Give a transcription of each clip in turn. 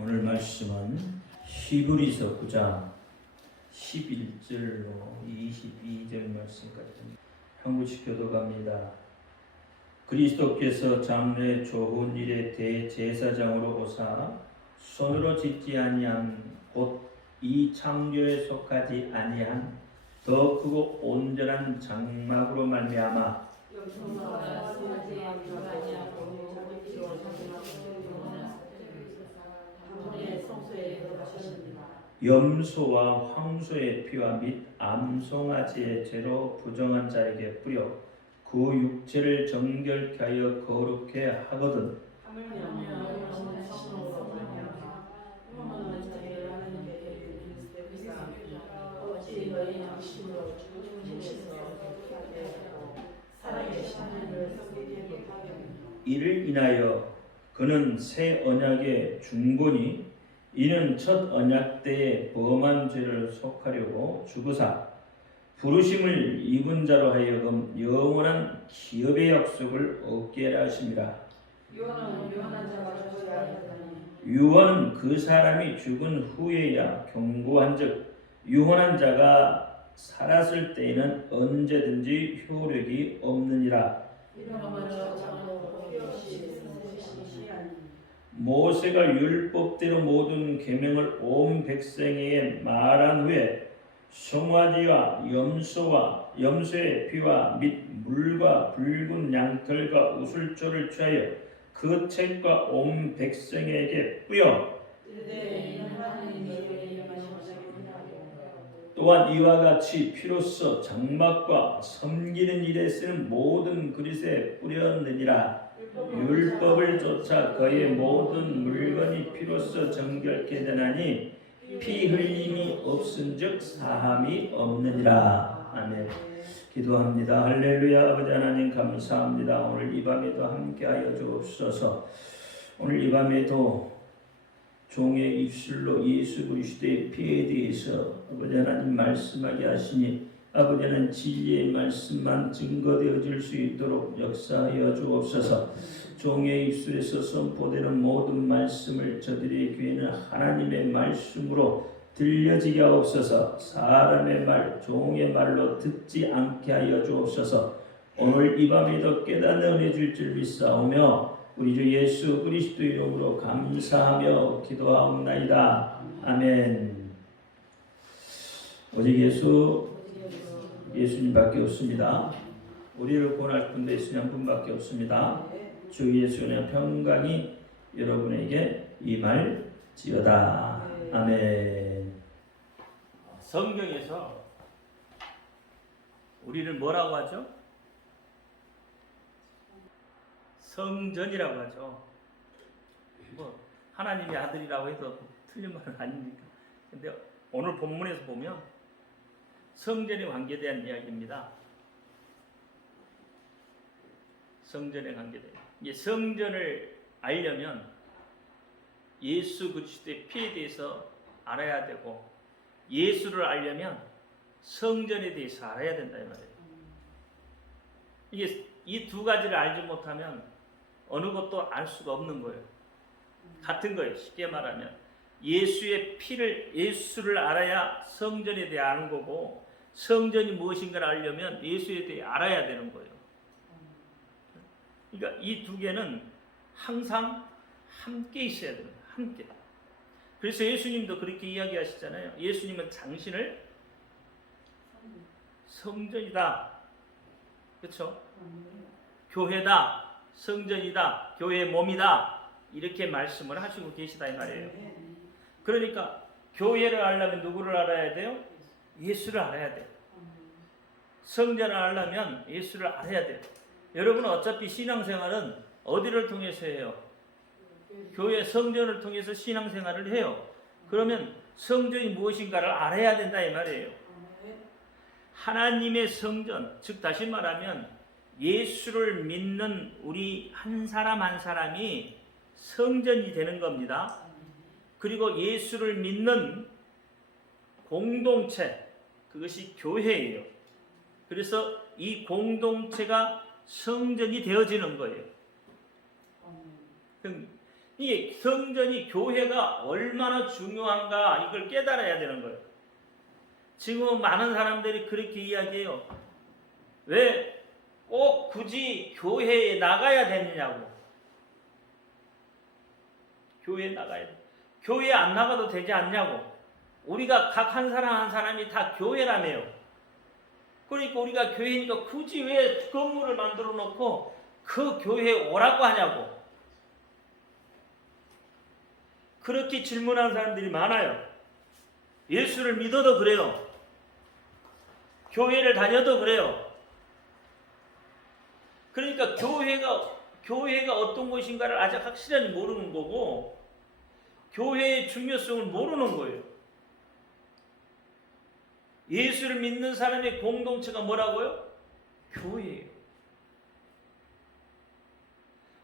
오늘 말씀은 히브리서 9장 11절로 22절 말씀까지 한국식 교도갑니다. 그리스도께서 장래 좋은 일의 대제사장으로 오사 손으로 짓지 아니한 곧 이 창조에 속하지 아니한 더 크고 온전한 장막으로 말미암아 염소와 황소의 피와 및 암송아지의 죄로 부정한 자에게 뿌려 그 육체를 정결케 하여 거룩케 하거든. 이를 인하여 그는 새 언약의 중보니 이는 첫 언약 때의 범한 죄를 속하려고 죽으사 부르심을 입은 자로 하여금 영원한 기업의 약속을 얻게 하라 하심이라. 유언은 그 사람이 죽은 후에야 경고한즉 유언한 자가 살았을 때에는 언제든지 효력이 없느니라. 모세가 율법대로 모든 계명을 온 백성에게 말한 후에 송아지와 염소의 피와 및 물과 붉은 양털과 우슬초를 취하여 그 책과 온 백성에게 뿌여 또한 이와 같이 피로써 장막과 섬기는 일에 쓰는 모든 그릇에 뿌렸느니라. 율법을 쫓아 그의 모든 물건이 피로써 정결케 되나니 피 흘림이 없은즉 사함이 없느니라. 아멘. 기도합니다. 할렐루야. 아버지 하나님 감사합니다. 오늘 이 밤에도 함께하여 주옵소서. 오늘 이 밤에도 종의 입술로 예수 그리스도의 피에 대해서 아버지 하나님 말씀하게 하시니 아버지는 진리의 말씀만 증거되어질 수 있도록 역사하여 주옵소서. 종의 입술에서 선포되는 모든 말씀을 저들의 귀에는 하나님의 말씀으로 들려지게 하옵소서. 사람의 말, 종의 말로 듣지 않게 하여 주옵소서. 오늘 이 밤에도 깨닫는 은혜 줄 줄 믿사오며 우리 주 예수 그리스도 이름으로 감사하며 기도하옵나이다. 아멘. 오직 예수님밖에 없습니다. 우리를 구원할 분도 예수님 한 분밖에 없습니다. 주 예수님의 평강이 여러분에게 임할지어다. 아멘. 성경에서 우리를 뭐라고 하죠? 성전이라고 하죠. 뭐 하나님의 아들이라고 해도 틀린 말은 아닙니까? 근데 오늘 본문에서 보면 성전의 관계에 대한 이야기입니다. 성전의 관계에 대한. 이게 성전을 알려면 예수 그리스도의 피에 대해서 알아야 되고 예수를 알려면 성전에 대해서 알아야 된다 이 말이에요. 이게 이 두 가지를 알지 못하면 어느 것도 알 수가 없는 거예요. 같은 거예요. 쉽게 말하면 예수를 알아야 성전에 대해 아는 거고 성전이 무엇인가를 알려면 예수에 대해 알아야 되는 거예요. 그러니까 이 두 개는 항상 함께 있어야 됩니다. 함께. 그래서 예수님도 그렇게 이야기하시잖아요. 예수님은 당신을 성전이다. 그렇죠? 교회다. 성전이다. 교회의 몸이다. 이렇게 말씀을 하시고 계시다 이 말이에요. 그러니까 교회를 알려면 누구를 알아야 돼요? 예수를 알아야 돼요. 성전을 알려면 예수를 알아야 돼요. 여러분은 어차피 신앙생활은 어디를 통해서 해요? 교회 성전을 통해서 신앙생활을 해요. 그러면 성전이 무엇인가를 알아야 된다 이 말이에요. 하나님의 성전, 즉 다시 말하면 예수를 믿는 우리 한 사람 한 사람이 성전이 되는 겁니다. 그리고 예수를 믿는 공동체, 그것이 교회예요. 그래서 이 공동체가 성전이 되어지는 거예요. 이 성전이 교회가 얼마나 중요한가 이걸 깨달아야 되는 거예요. 지금 많은 사람들이 그렇게 이야기해요. 왜 꼭 굳이 교회에 나가야 되느냐고. 교회에 나가야 돼. 교회에 안 나가도 되지 않냐고. 우리가 각 한 사람 한 사람이 다 교회라며요. 그러니까 우리가 교회니까 굳이 왜 건물을 만들어 놓고 그 교회에 오라고 하냐고. 그렇게 질문하는 사람들이 많아요. 예수를 믿어도 그래요. 교회를 다녀도 그래요. 그러니까 교회가 어떤 곳인가를 아직 확실하게 모르는 거고 교회의 중요성을 모르는 거예요. 예수를 믿는 사람의 공동체가 뭐라고요? 교회예요.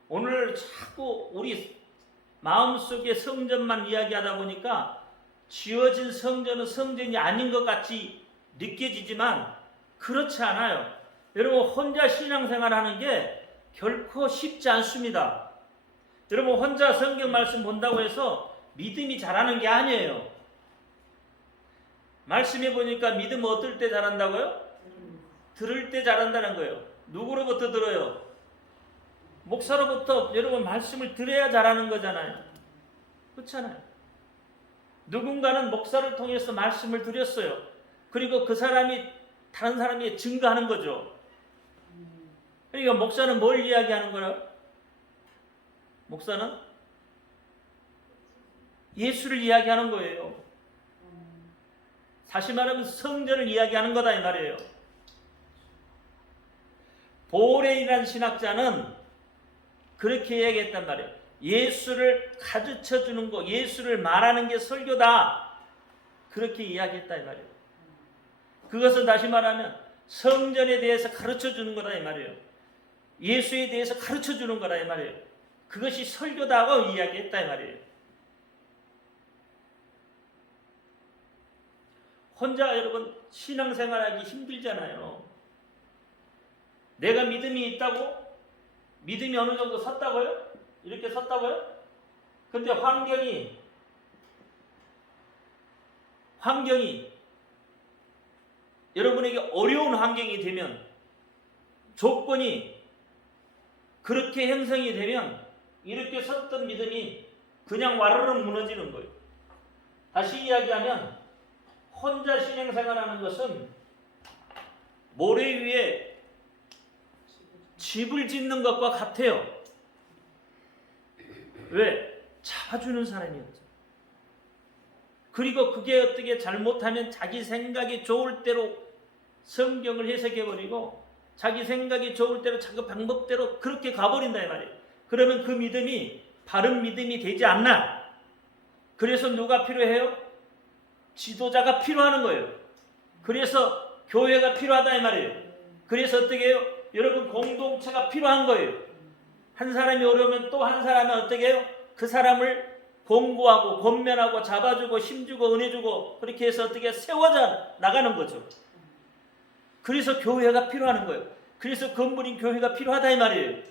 오늘 자꾸 우리 마음속에 성전만 이야기하다 보니까 지어진 성전은 성전이 아닌 것 같이 느껴지지만 그렇지 않아요. 여러분 혼자 신앙생활하는 게 결코 쉽지 않습니다. 여러분 혼자 성경 말씀 본다고 해서 믿음이 자라는 게 아니에요. 말씀해 보니까 믿음은 어떨 때 자란다고요? 들을 때 자란다는 거예요. 누구로부터 들어요? 목사로부터 여러분 말씀을 들어야 자라는 거잖아요. 그렇잖아요. 누군가는 목사를 통해서 말씀을 드렸어요. 그리고 그 사람이 다른 사람에게 증거하는 거죠. 그러니까 목사는 뭘 이야기하는 거예요? 목사는 예수를 이야기하는 거예요. 다시 말하면 성전을 이야기하는 거다 이 말이에요. 보레이라는 신학자는 그렇게 이야기했단 말이에요. 예수를 가르쳐 주는 거, 예수를 말하는 게 설교다. 그렇게 이야기했다 이 말이에요. 그것은 다시 말하면 성전에 대해서 가르쳐 주는 거다 이 말이에요. 예수에 대해서 가르쳐 주는 거다 이 말이에요. 그것이 설교다고 이야기했다 이 말이에요. 혼자 여러분 신앙생활하기 힘들잖아요. 내가 믿음이 있다고? 믿음이 어느 정도 섰다고요? 이렇게 섰다고요? 근데 환경이 여러분에게 어려운 환경이 되면 조건이 그렇게 형성이 되면 이렇게 섰던 믿음이 그냥 와르르 무너지는 거예요. 다시 이야기하면 혼자 신앙생활하는 것은 모래 위에 집을 짓는 것과 같아요. 왜? 잡아주는 사람이 없죠. 그리고 그게 어떻게 잘못하면 자기 생각이 좋을 대로 성경을 해석해버리고 자기 생각이 좋을 대로 자기 방법대로 그렇게 가버린다 이 말이에요. 그러면 그 믿음이 바른 믿음이 되지 않나? 그래서 누가 필요해요? 지도자가 필요하는 거예요. 그래서 교회가 필요하다 이 말이에요. 그래서 어떻게 해요? 여러분 공동체가 필요한 거예요. 한 사람이 어려우면 또 한 사람은 어떻게 해요? 그 사람을 공고하고 권면하고 잡아주고 힘주고 은혜주고 그렇게 해서 어떻게 세워져 나가는 거죠. 그래서 교회가 필요한 거예요. 그래서 건물인 교회가 필요하다 이 말이에요.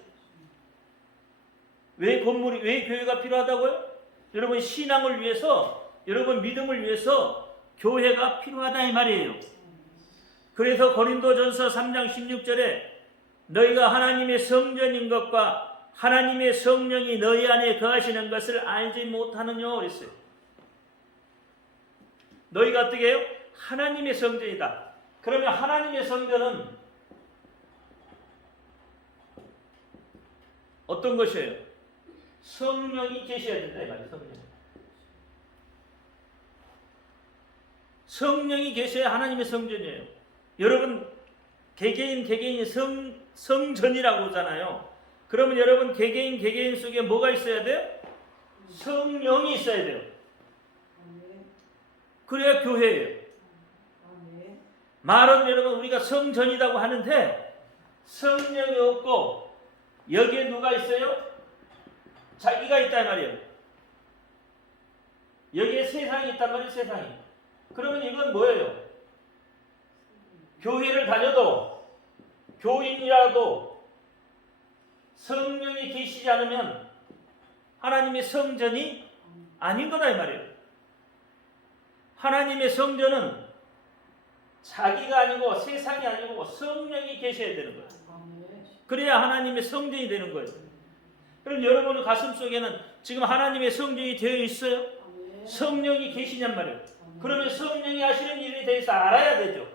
왜 교회가 필요하다고요? 여러분 신앙을 위해서, 여러분 믿음을 위해서 교회가 필요하다 이 말이에요. 그래서 고린도전서 3장 16절에 너희가 하나님의 성전인 것과 하나님의 성령이 너희 안에 거하시는 것을 알지 못하느냐 그랬어요. 너희가 어떻게 해요? 하나님의 성전이다. 그러면 하나님의 성전은 어떤 것이에요? 성령이 계셔야 된다 이 말이에요. 성령이 계셔야 하나님의 성전이에요. 여러분 개개인이 성전이라고 하잖아요. 그러면 여러분 개개인 속에 뭐가 있어야 돼요? 성령이 있어야 돼요. 그래야 교회예요. 말은 여러분 우리가 성전이라고 하는데 성령이 없고 여기에 누가 있어요? 자기가 있단 말이에요. 여기에 세상이 있단 말이에요. 세상이. 그러면 이건 뭐예요? 교회를 다녀도 교인이라도 성령이 계시지 않으면 하나님의 성전이 아닌 거다 이 말이에요. 하나님의 성전은 자기가 아니고 세상이 아니고 성령이 계셔야 되는 거예요. 그래야 하나님의 성전이 되는 거예요. 그럼 여러분의 가슴 속에는 지금 하나님의 성전이 되어 있어요? 성령이 계시냔 말이에요. 그러면 성령이 하시는 일에 대해서 알아야 되죠.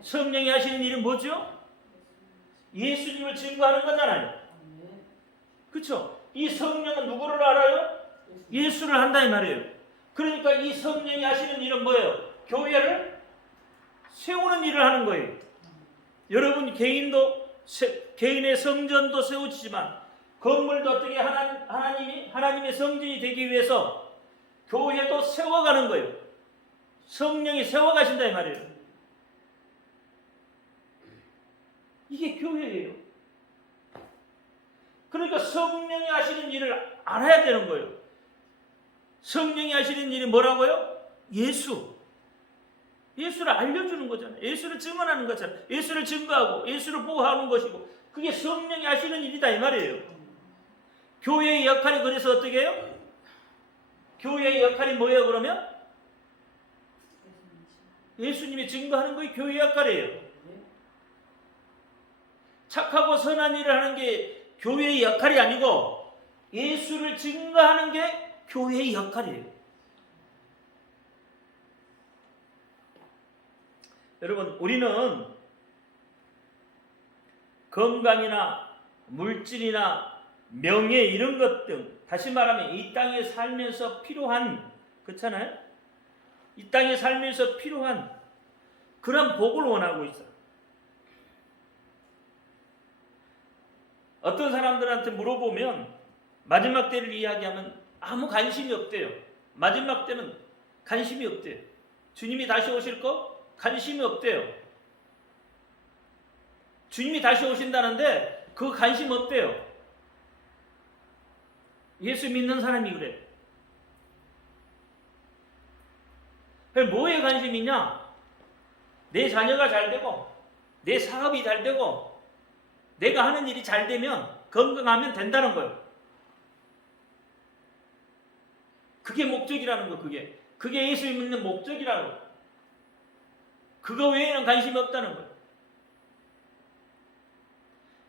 성령이 하시는 일은 뭐죠? 예수님을 증거하는 거잖아요. 그렇죠? 이 성령은 누구를 알아요? 예수를 한다 이 말이에요. 그러니까 이 성령이 하시는 일은 뭐예요? 교회를 세우는 일을 하는 거예요. 여러분 개인의 성전도 세우지만 건물도 어떻게 하나님의 성전이 되기 위해서 교회도 세워가는 거예요. 성령이 세워가신다 이 말이에요. 이게 교회예요. 그러니까 성령이 하시는 일을 알아야 되는 거예요. 성령이 하시는 일이 뭐라고요? 예수를 알려주는 거잖아요. 예수를 증언하는 거잖아요. 예수를 증거하고 예수를 보호하는 것이고 그게 성령이 하시는 일이다 이 말이에요. 교회의 역할이 그래서 어떻게 해요? 교회의 역할이 뭐예요 그러면? 예수님이 증거하는 것이 교회의 역할이에요. 착하고 선한 일을 하는 게 교회의 역할이 아니고 예수를 증거하는 게 교회의 역할이에요. 여러분 우리는 건강이나 물질이나 명예 이런 것 등 다시 말하면 이 땅에 살면서 필요한 그렇잖아요? 이 땅에 살면서 필요한 그런 복을 원하고 있어요. 어떤 사람들한테 물어보면 마지막 때를 이야기하면 아무 관심이 없대요. 마지막 때는 관심이 없대요. 주님이 다시 오실 거 관심이 없대요. 주님이 다시 오신다는데 그 관심 없대요. 예수 믿는 사람이 그래. 뭐에 관심이냐? 내 자녀가 잘 되고 내 사업이 잘 되고 내가 하는 일이 잘 되면 건강하면 된다는 거예요. 그게 목적이라는 거. 그게 예수 믿는 목적이라는 거. 그거 외에는 관심이 없다는 거예요.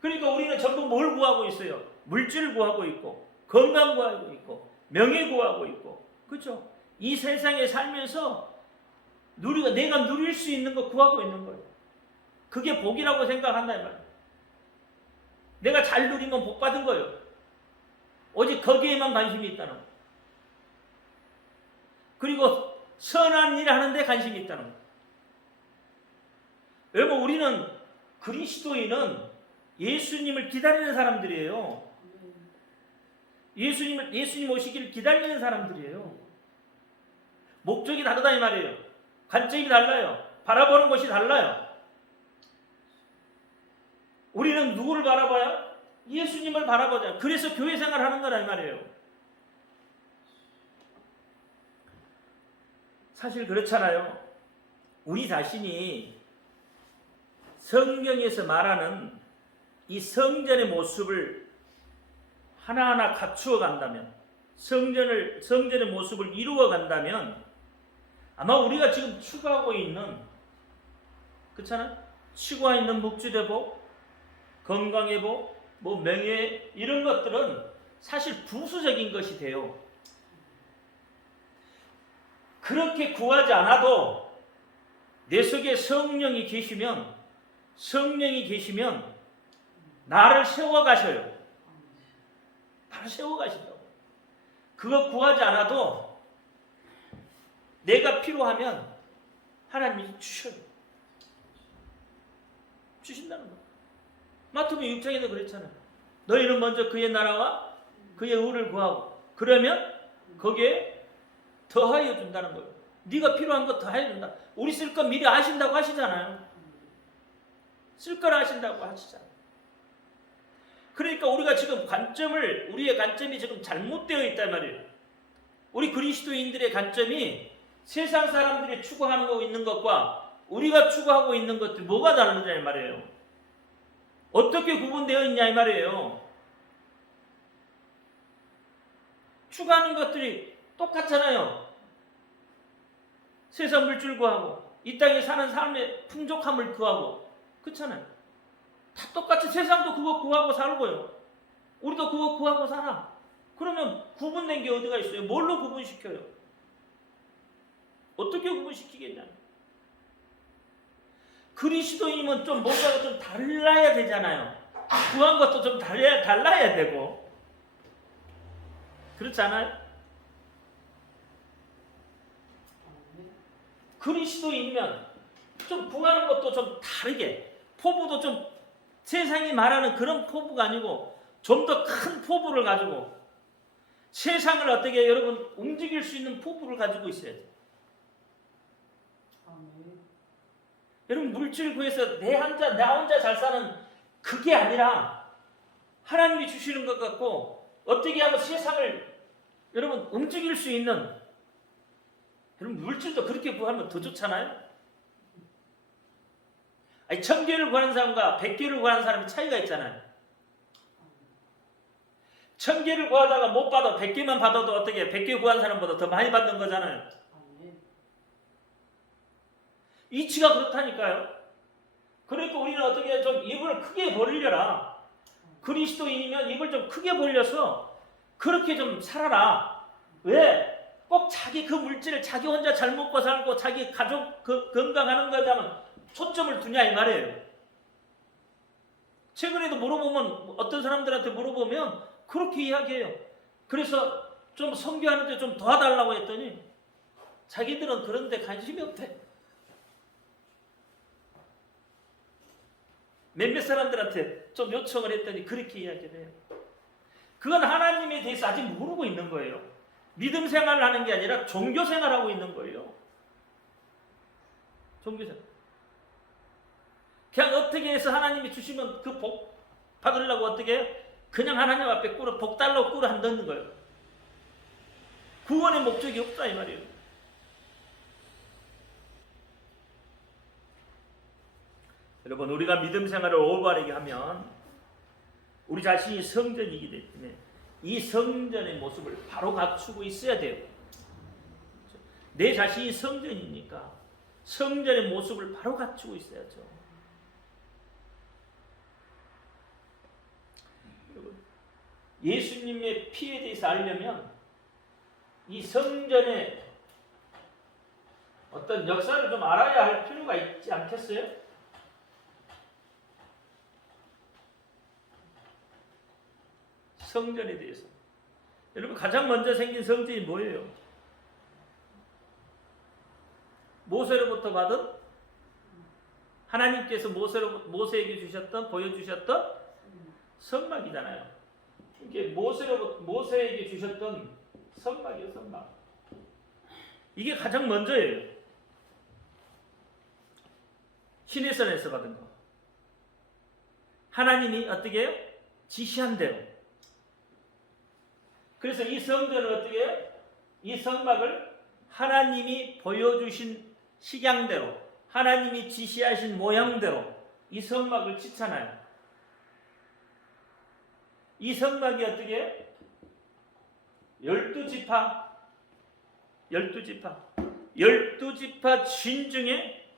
그러니까 우리는 전부 뭘 구하고 있어요? 물질을 구하고 있고 건강 구하고 있고 명예 구하고 있고 그렇죠? 이 세상에 살면서 내가 누릴 수 있는 거 구하고 있는 거예요. 그게 복이라고 생각한다 이 말이에요. 내가 잘 누리면 복 받은 거예요. 오직 거기에만 관심이 있다는 거예요. 그리고 선한 일 하는데 관심이 있다는 거예요. 여러분 우리는 그리스도인은 예수님을 기다리는 사람들이에요. 예수님 오시기를 기다리는 사람들이에요. 목적이 다르다 이 말이에요. 관점이 달라요. 바라보는 것이 달라요. 우리는 누구를 바라봐요? 예수님을 바라보자. 그래서 교회 생활하는 거라 이 말이에요. 사실 그렇잖아요. 우리 자신이 성경에서 말하는 이 성전의 모습을 하나하나 갖추어 간다면, 성전의 모습을 이루어 간다면, 아마 우리가 지금 추구하고 있는, 그렇잖아요? 추구하고 있는 목주대 복, 건강의 복, 명예, 이런 것들은 사실 부수적인 것이 돼요. 그렇게 구하지 않아도 내 속에 성령이 계시면 나를 세워가셔요. 나를 세워가신다고. 그거 구하지 않아도 내가 필요하면 하나님이 주신다는 거예요. 마태복음 6장에도 그랬잖아요. 너희는 먼저 그의 나라와 그의 의를 구하고 그러면 거기에 더하여 준다는 거예요. 네가 필요한 거 더하여 준다. 우리 쓸 거 미리 아신다고 하시잖아요. 쓸 거를 아신다고 하시잖아요. 그러니까 우리가 지금 우리의 관점이 지금 잘못되어 있단 말이에요. 우리 그리스도인들의 관점이 세상 사람들이 추구하고 있는 것과 우리가 추구하고 있는 것들이 뭐가 다르냐 이 말이에요. 어떻게 구분되어 있냐 이 말이에요. 추구하는 것들이 똑같잖아요. 세상 물질 구하고 이 땅에 사는 삶의 풍족함을 구하고 그렇잖아요. 다 똑같이 세상도 그거 구하고 살고요. 우리도 그거 구하고 살아. 그러면 구분된 게 어디가 있어요? 뭘로 구분시켜요? 어떻게 구분시키겠냐? 그리스도인은 좀 뭔가가 좀 달라야 되잖아요. 구한 것도 좀 달라야 되고 그렇지 않아요? 그리스도인이면 좀 구하는 것도 좀 다르게 포부도 좀 세상이 말하는 그런 포부가 아니고 좀 더 큰 포부를 가지고 세상을 어떻게 여러분 움직일 수 있는 포부를 가지고 있어야 돼요. 여러분 물질 구해서 나 혼자 잘 사는 그게 아니라 하나님이 주시는 것 같고 어떻게 하면 세상을 여러분 움직일 수 있는 여러분 물질도 그렇게 구하면 더 좋잖아요. 아니 1000개를 구하는 사람과 100개를 구하는 사람이 차이가 있잖아요. 1000개를 구하다가 못 받아 100개만 받아도 어떻게 100개 구한 사람보다 더 많이 받는 거잖아요. 이치가 그렇다니까요. 그러니까 우리는 어떻게 좀 입을 크게 벌리려라. 그리스도인이면 입을 좀 크게 벌려서 그렇게 좀 살아라. 왜? 꼭 자기 그 물질을 자기 혼자 잘 먹고 살고 자기 가족 건강하는 거에다만 초점을 두냐 이 말이에요. 최근에도 물어보면 어떤 사람들한테 물어보면 그렇게 이야기해요. 그래서 좀 선교하는데 좀 도와달라고 했더니 자기들은 그런 데 관심이 없대. 몇몇 사람들한테 좀 요청을 했더니 그렇게 이야기를 해요. 그건 하나님에 대해서 아직 모르고 있는 거예요. 믿음 생활을 하는 게 아니라 종교 생활하고 있는 거예요. 종교 생활. 그냥 어떻게 해서 하나님이 주시면 그 복 받으려고 어떻게 해요? 그냥 하나님 앞에 복 달라고 꿇어 안 넣는 거예요. 구원의 목적이 없다 이 말이에요. 여러분 우리가 믿음 생활을 올바르게 하면 우리 자신이 성전이기 때문에 이 성전의 모습을 바로 갖추고 있어야 돼요. 내 자신이 성전이니까 성전의 모습을 바로 갖추고 있어야죠. 예수님의 피에 대해서 알려면 이 성전의 어떤 역사를 좀 알아야 할 필요가 있지 않겠어요? 성전에 대해서. 여러분 가장 먼저 생긴 성전이 뭐예요? 모세로부터 받은 하나님께서 모세에게 주셨던 보여주셨던 성막이잖아요. 이게 모세에게 주셨던 성막이에요, 성막. 이게 가장 먼저예요. 시내산에서 받은 거. 하나님이 어떻게 해요? 지시한 대로. 그래서 이 성전을 어떻게 해요? 이 성막을 하나님이 보여주신 식양대로, 하나님이 지시하신 모양대로 이 성막을 짓잖아요. 이 성막이 어떻게 해요? 12지파 12지파 진 중에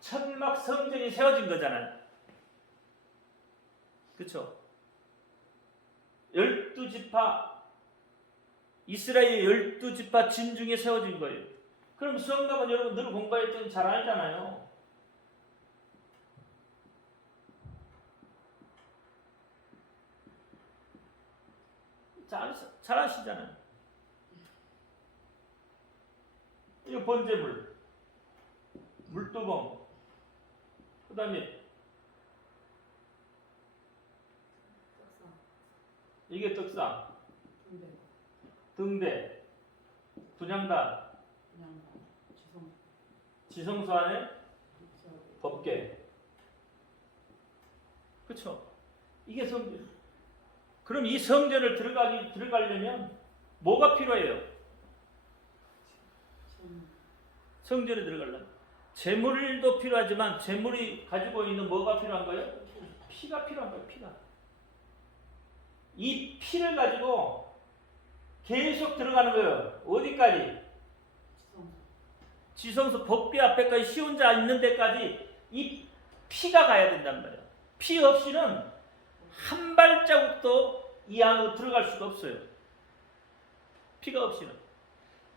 천막 성전이 세워진 거잖아요. 그렇죠? 12지파 이스라엘 12지파 진 중에 세워진 거예요. 그럼 성막은 여러분 늘 공부했던 잘 알잖아요. 잘 아시잖아요. 이거 번제물, 물두멍, 그 다음에 이게 떡상, 등대, 분향단, 지성소 안에 법궤. 그렇죠? 이게 성전. 그럼 이 성전을 들어가려면 뭐가 필요해요? 성전에 들어가려면 제물도 필요하지만 제물이 가지고 있는 뭐가 필요한 거예요? 피가 필요한 거예요. 피가. 이 피를 가지고 계속 들어가는 거예요. 어디까지? 지성소 법궤 앞에까지 시혼자 있는 데까지 이 피가 가야 된단 말이에요. 피 없이는 한 발자국도 이 안으로 들어갈 수가 없어요. 피가 없이는.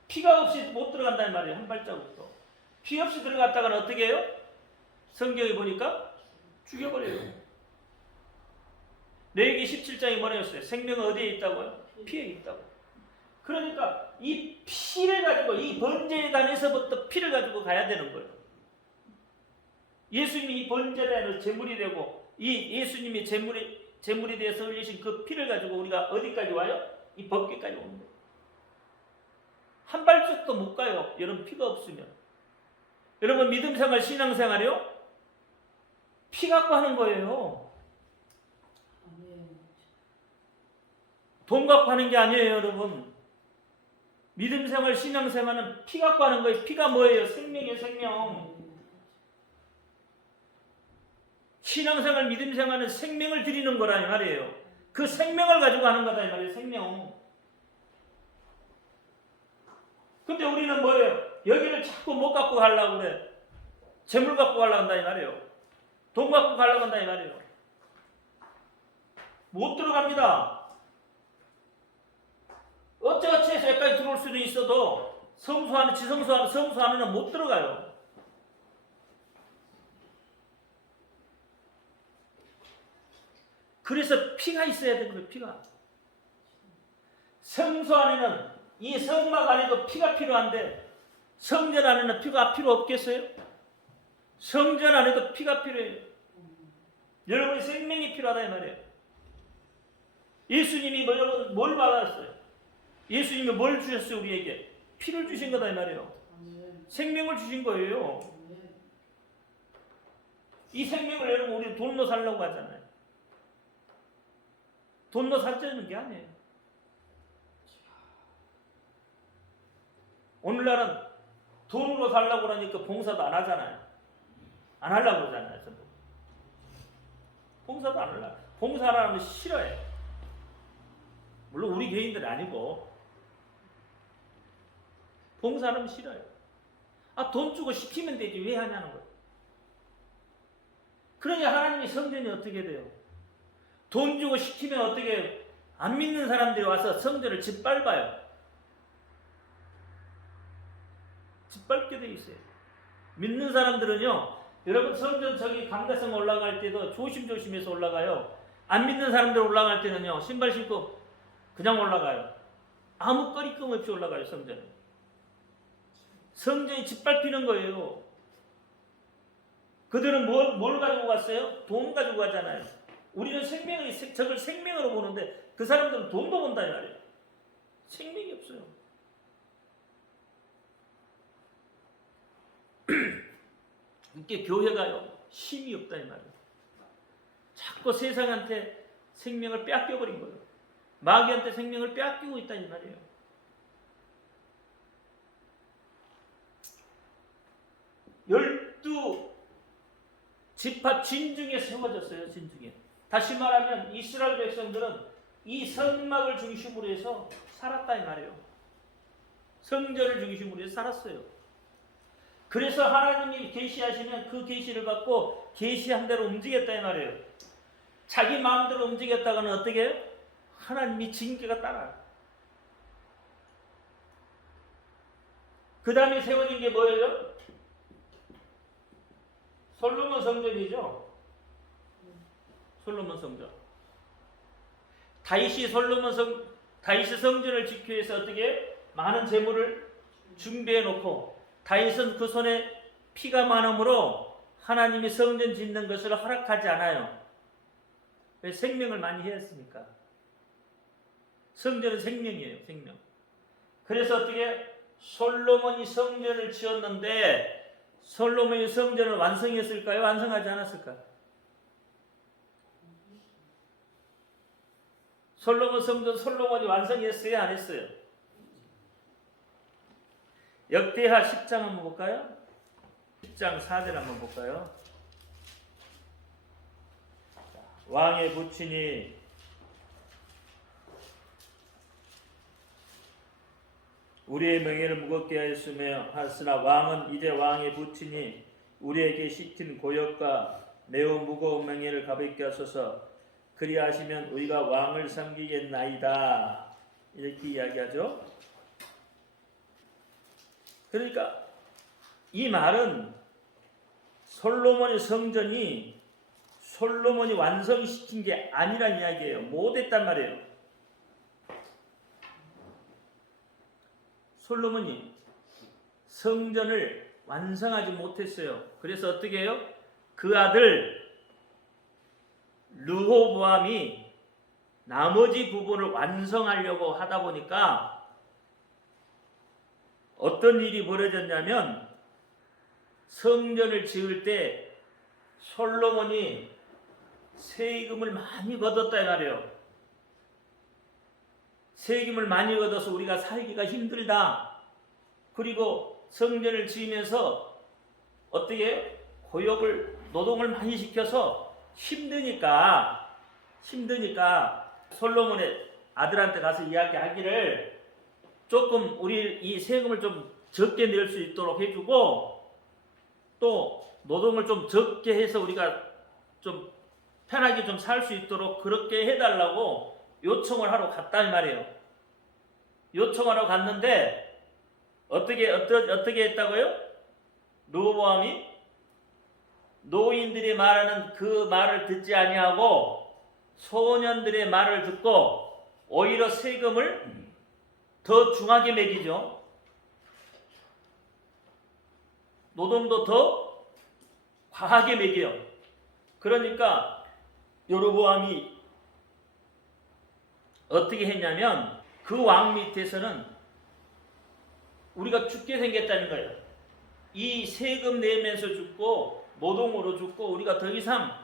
피가 없이 못 들어간다는 말이에요. 한 발자국도. 피 없이 들어갔다가는 어떻게 해요? 성경에 보니까 죽여버려요. 레위기 17장에 뭐라 했어요? 생명은 어디에 있다고요? 피에 있다고. 그러니까 이 피를 가지고 이 번제단에서부터 피를 가지고 가야 되는 거예요. 예수님이 이 번제단으로 제물이 되고 이 예수님이 제물이 되어서 흘리신 그 피를 가지고 우리가 어디까지 와요? 이 법궤까지 오는 거예요. 한 발짝도 못 가요. 여러분 피가 없으면. 여러분 믿음생활 신앙생활이요? 피 갖고 하는 거예요. 돈 갖고 하는 게 아니에요, 여러분. 믿음생활 신앙생활은 피 갖고 하는 거예요. 피가 뭐예요? 생명이에요, 생명. 신앙생활 믿음생활은 생명을 드리는 거라 이 말이에요. 그 생명을 가지고 하는 거다 이 말이에요. 생명. 근데 우리는 뭐예요? 여기를 자꾸 못 갖고 가려고 그래. 재물 갖고 가려고 한다 이 말이에요. 돈 갖고 가려고 한다 이 말이에요. 못 들어갑니다. 어찌어찌 해서 여기까지 들어올 수는 있어도 성소 안에, 지성소 안에, 성소 안에는 못 들어가요. 그래서 피가 있어야 되는 거예요. 피가. 성소 안에는 이 성막 안에도 피가 필요한데 성전 안에는 피가 필요 없겠어요? 성전 안에도 피가 필요해요. 여러분의 생명이 필요하다 이 말이에요. 예수님이 뭘 받았어요? 예수님이 뭘 주셨어요? 우리에게 피를 주신 거다 이 말이에요. 생명을 주신 거예요. 이 생명을 여러분 우리 돈으로 살려고 하잖아요. 돈으로 살자는 게 아니에요. 오늘날은 돈으로 살려고 그러니까 봉사도 안 하잖아요. 안 하려고 그러잖아요. 전부. 봉사도 안 하려고. 봉사하는 거 싫어해. 물론 우리 교인들은 아니고 봉사하면 싫어요. 아, 돈 주고 시키면 되지 왜 하냐는 거예요. 그러니 하나님의 성전이 어떻게 돼요? 돈 주고 시키면 어떻게 해요? 안 믿는 사람들이 와서 성전을 짓밟아요. 짓밟게 돼 있어요. 믿는 사람들은요, 여러분 성전 저기 강대성 올라갈 때도 조심조심해서 올라가요. 안 믿는 사람들 올라갈 때는요, 신발 신고 그냥 올라가요. 아무 꺼리낌 없이 올라가요, 성전에. 성전이 짓밟히는 거예요. 그들은 뭘 가지고 갔어요? 돈 가지고 가잖아요. 우리는 저걸 생명으로 보는데 그 사람들은 돈도 본다 이 말이에요. 생명이 없어요. 이게 교회가요 힘이 없다 이 말이에요. 자꾸 세상한테 생명을 빼앗겨버린 거예요. 마귀한테 생명을 빼앗기고 있다 이 말이에요. 열두 지파 진중에 세워졌어요. 진중에. 다시 말하면 이스라엘 백성들은 이 성막을 중심으로 해서 살았다 이 말이에요. 성전을 중심으로 해서 살았어요. 그래서 하나님이 계시하시면 그 계시를 받고 계시한 대로 움직였다 이 말이에요. 자기 마음대로 움직였다가는 어떻게 해요? 하나님이 징계가 따라요. 그 다음에 세워진 게 뭐예요? 솔로몬 성전이죠. 솔로몬 성전. 다윗이 성전을 지키기 위해서 어떻게 많은 재물을 준비해 놓고 다윗은 그 손에 피가 많으므로 하나님이 성전 짓는 것을 허락하지 않아요. 왜? 생명을 많이 했으니까. 성전은 생명이에요. 생명. 그래서 어떻게 솔로몬이 성전을 지었는데 솔로몬이 성전을 완성했을까요? 완성하지 않았을까요? 솔로몬 성전 솔로몬이 완성했어요? 안 했어요? 역대하 10장 한번 볼까요? 10장 4절 한번 볼까요? 왕의 부친이 우리의 명예를 무겁게 하였으며 하으나 왕은 이제 왕에 붙이니 우리에게 시킨 고역과 매우 무거운 명예를 가볍게 하소서. 그리하시면 우리가 왕을 섬기겠나이다. 이렇게 이야기하죠. 그러니까 이 말은 솔로몬의 성전이 솔로몬이 완성시킨 게 아니란 이야기예요. 못했단 말이에요. 솔로몬이 성전을 완성하지 못했어요. 그래서 어떻게 해요? 그 아들 르호보암이 나머지 부분을 완성하려고 하다 보니까 어떤 일이 벌어졌냐면 성전을 지을 때 솔로몬이 세금을 많이 걷었다 말이에요. 세금을 많이 걷어서 우리가 살기가 힘들다. 그리고 성전을 지으면서 어떻게 고역을 노동을 많이 시켜서 힘드니까 솔로몬의 아들한테 가서 이야기하기를 조금 우리 이 세금을 좀 적게 낼 수 있도록 해주고 또 노동을 좀 적게 해서 우리가 좀 편하게 좀 살 수 있도록 그렇게 해달라고 요청을 하러 갔단 말이에요. 요청하러 갔는데 어떻게 했다고요? 르호보암이 노인들이 말하는 그 말을 듣지 아니하고 소년들의 말을 듣고 오히려 세금을 더 중하게 매기죠. 노동도 더 과하게 매겨요. 그러니까 여로보암이 어떻게 했냐면 그 왕 밑에서는 우리가 죽게 생겼다는 거예요. 이 세금 내면서 죽고 노동으로 죽고 우리가 더 이상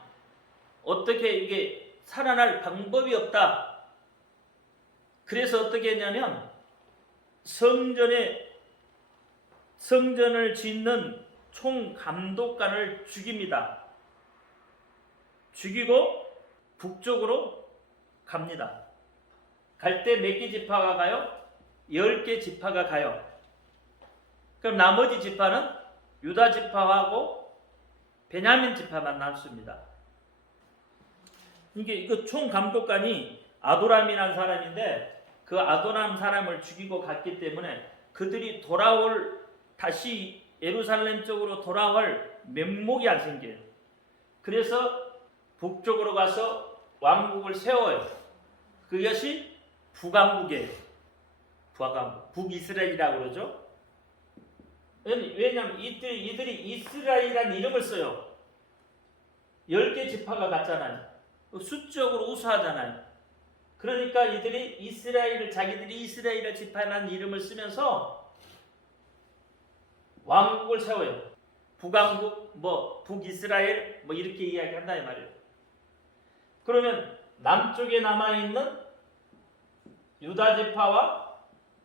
어떻게 이게 살아날 방법이 없다. 그래서 어떻게 했냐면 성전을 짓는 총감독관을 죽입니다. 죽이고 북쪽으로 갑니다. 갈 때 몇 개 지파가 가요? 10개 지파가 가요. 그럼 나머지 지파는 유다 지파하고 베냐민 지파만 남습니다. 이게 그 총감독관이 아도람이라는 사람인데 그 아도람 사람을 죽이고 갔기 때문에 그들이 다시 예루살렘 쪽으로 돌아올 면목이 안 생겨요. 그래서 북쪽으로 가서 왕국을 세워요. 그것이 북왕국이에요. 북이스라엘이라고 그러죠. 왜냐하면 이들이 이스라엘이라는 이름을 써요. 10개 지파가 갔잖아요. 수적으로 우수하잖아요. 그러니까 이들이 자기들이 이스라엘의 지파라는 이름을 쓰면서 왕국을 세워요. 북왕국, 북이스라엘, 이렇게 이야기한다 이 말이에요. 그러면 남쪽에 남아있는 유다 지파와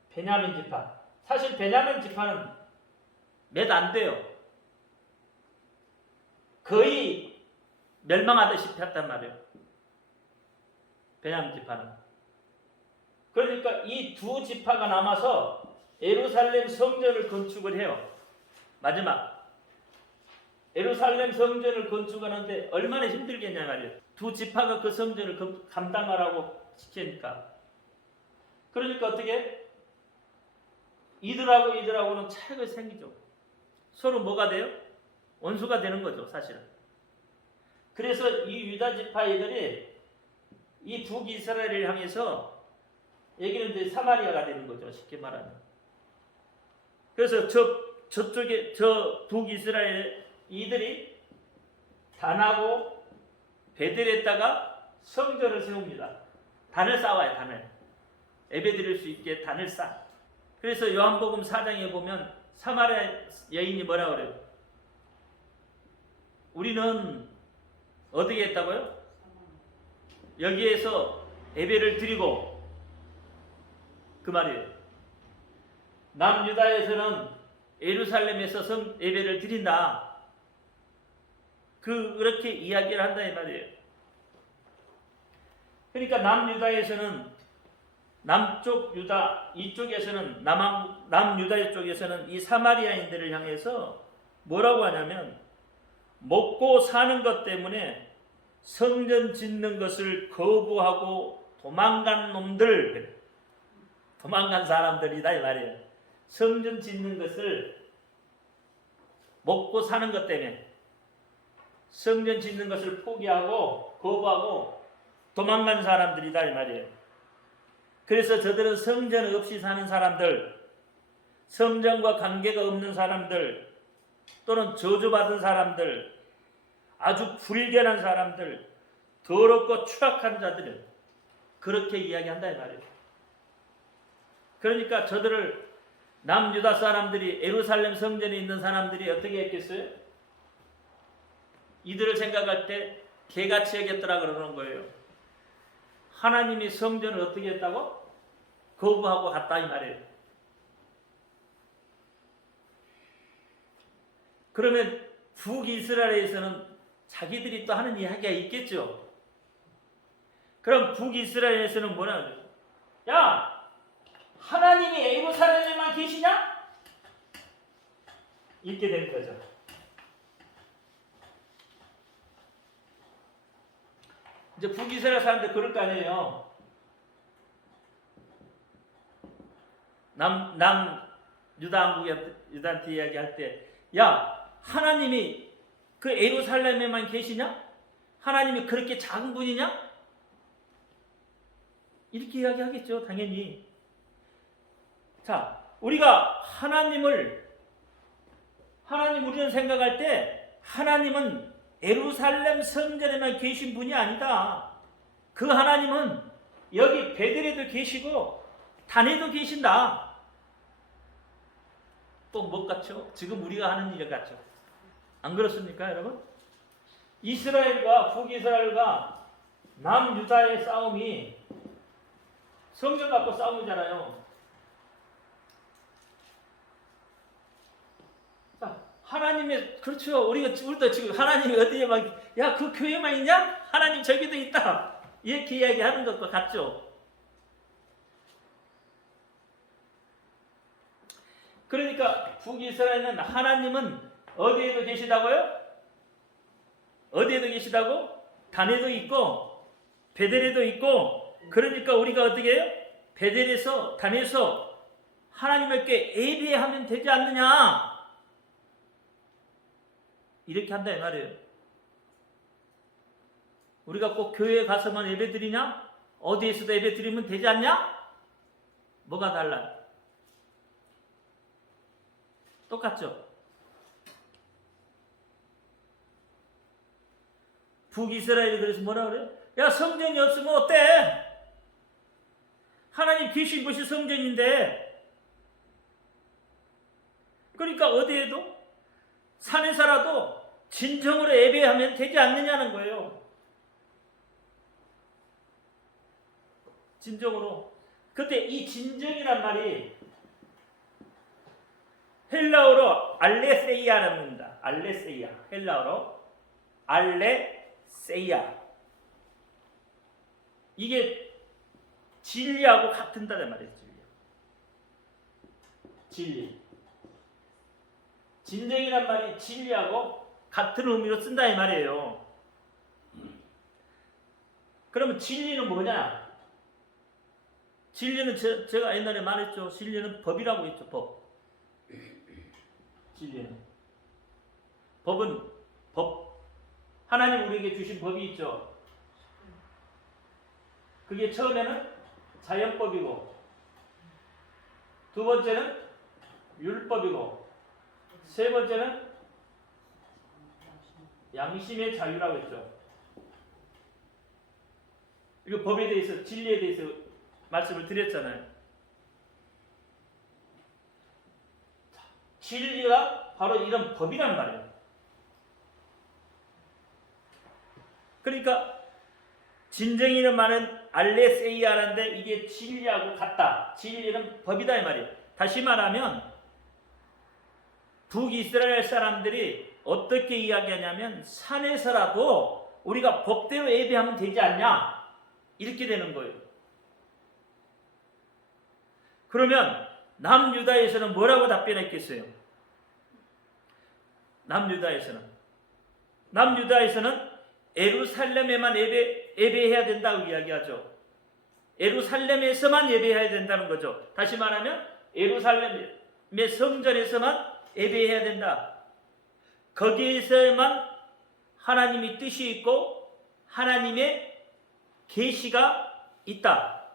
베냐민 지파. 사실 베냐민 지파는 몇 안 돼요. 거의 멸망하다시피 했단 말이에요. 베냐민 지파는. 그러니까 이 두 지파가 남아서 예루살렘 성전을 건축을 해요. 마지막. 예루살렘 성전을 건축하는데 얼마나 힘들겠냐 말이에요. 두 지파가 그 성전을 감당하라고 시키니까. 그러니까 어떻게? 이들하고는 차이가 생기죠. 서로 뭐가 돼요? 원수가 되는 거죠, 사실은. 그래서 이 유다 지파이들이 이 북이스라엘을 향해서 여기는 이제 사마리아가 되는 거죠, 쉽게 말하면. 그래서 저쪽에 북이스라엘 이들이 단하고 베델에다가 성전을 세웁니다. 단을 쌓아요, 단을. 예배드릴 수 있게 단을 쌓아. 그래서 요한복음 4장에 보면 사마리아 여인이 뭐라 그래요? 우리는 어떻게 했다고요? 여기에서 예배를 드리고 그 말이에요. 남유다에서는 예루살렘에서 예배를 드린다. 그렇게 이야기를 한다 이 말이에요. 그러니까 남유다에서는 남쪽 유다 이쪽에서는 남유다 쪽에서는 이 사마리아인들을 향해서 뭐라고 하냐면 먹고 사는 것 때문에 성전 짓는 것을 거부하고 도망간 놈들, 도망간 사람들이다 이 말이에요. 성전 짓는 것을 먹고 사는 것 때문에 성전 짓는 것을 포기하고 거부하고 도망간 사람들이다 이 말이에요. 그래서 저들은 성전 없이 사는 사람들, 성전과 관계가 없는 사람들, 또는 저주받은 사람들, 아주 불견한 사람들, 더럽고 추악한 자들을 그렇게 이야기한다 이 말이에요. 그러니까 저들을 남유다 사람들이, 예루살렘 성전에 있는 사람들이 어떻게 했겠어요? 이들을 생각할 때 개같이 여겼더라 그러는 거예요. 하나님이 성전을 어떻게 했다고? 거부하고 갔다 이 말이에요. 그러면 북이스라엘에서는 자기들이 또 하는 이야기가 있겠죠. 그럼 북이스라엘에서는 뭐냐? 야, 하나님이 예루살렘에만 계시냐? 이렇게 된 거죠. 이제 북이스라엘 사람들 그럴 거 아니에요. 유다한테 이야기할 때, 야, 하나님이 그 예루살렘에만 계시냐? 하나님이 그렇게 작은 분이냐? 이렇게 이야기하겠죠, 당연히. 자, 우리가 우리는 생각할 때 하나님은 예루살렘 성전에만 계신 분이 아니다. 그 하나님은 여기 베들에도 계시고 단에도 계신다. 또 뭐 같죠? 지금 우리가 하는 일 같죠? 안 그렇습니까, 여러분? 이스라엘과 북이스라엘과 남유다의 싸움이 성전 갖고 싸움이잖아요. 자, 하나님의, 그렇죠. 우리도 지금 하나님이 어디에 막, 야, 그 교회만 있냐? 하나님 저기도 있다. 이렇게 이야기하는 것과 같죠. 그러니까 북이스라엘은 하나님은 어디에도 계시다고요? 어디에도 계시다고? 단에도 있고 베델에도 있고. 그러니까 우리가 어떻게 해요? 베델에서 단에서 하나님께 예배하면 되지 않느냐? 이렇게 한다 이 말이에요. 우리가 꼭 교회에 가서만 예배 드리냐? 어디에서도 예배 드리면 되지 않냐? 뭐가 달라요? 똑같죠? 북이스라엘이 그래서 뭐라 그래요? 야, 성전이 없으면 어때? 하나님 계신 곳이 성전인데. 그러니까 어디에도 산에 살아도 진정으로 예배하면 되지 않느냐는 거예요. 진정으로. 그때 이 진정이란 말이 헬라어로 알레세이아라는 겁니다. 알레세이아. 헬라어로 알레세이아. 이게 진리하고 같은다는 말이에요. 진리. 진정이란 말이 진리하고 같은 의미로 쓴다 이 말이에요. 그러면 진리는 뭐냐? 진리는 제가 옛날에 말했죠. 진리는 법이라고 했죠. 법. 진리는. 법은 법. 하나님 우리에게 주신 법이 있죠. 그게 처음에는 자연법이고, 두 번째는 율법이고, 세 번째는 양심의 자유라고 했죠. 이거 법에 대해서, 진리에 대해서 말씀을 드렸잖아요. 진리가 바로 이런 법이란 말이에요. 그러니까 진정이라는 말은 알레세이아라는데 이게 진리하고 같다. 진리는 법이다 이 말이에요. 다시 말하면 북이스라엘 사람들이 어떻게 이야기하냐면 산에서라도 우리가 법대로 예배하면 되지 않냐? 이렇게 되는 거예요. 그러면 남유다에서는 뭐라고 답변했겠어요? 남유다에서는 예루살렘에만 예배해야 된다고 이야기하죠. 예루살렘에서만 예배해야 된다는 거죠. 다시 말하면 예루살렘의 성전에서만 예배해야 된다. 거기에서만 하나님의 뜻이 있고 하나님의 계시가 있다.